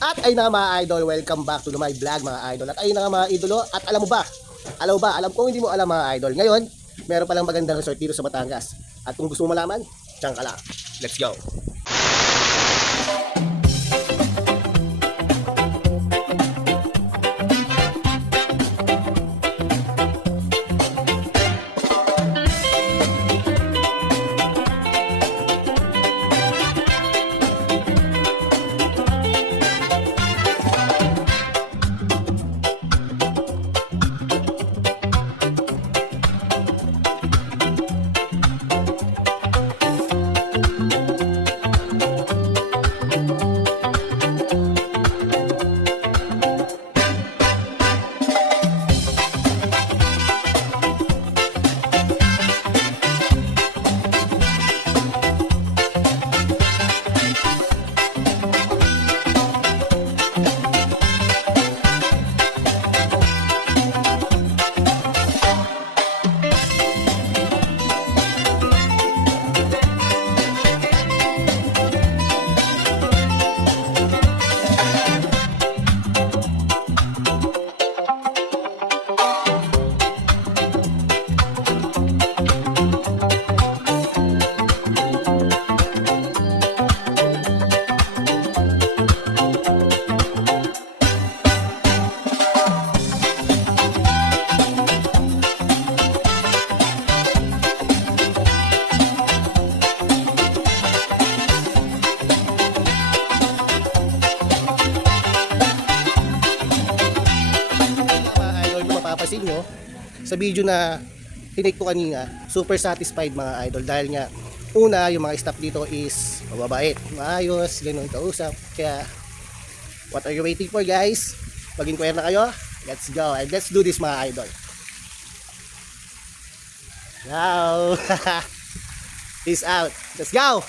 At ayun na nga mga idol, welcome back to my vlog mga idol. At ayun na nga mga idolo, at alam mo ba? Alam kong hindi mo alam mga idol. Ngayon, meron palang magandang resort dito sa Batangas. At kung gusto mo malaman, tiyan ka lang. Let's go! Mapapansin nyo sa video na tinake ko kanina, super satisfied mga idol dahil nga una yung mga staff dito is mababait, maayos, ganun kausap. Kaya what are you waiting for guys? Mag-inquire na kayo, let's go and let's do this mga idol. Wow. Peace out, let's go.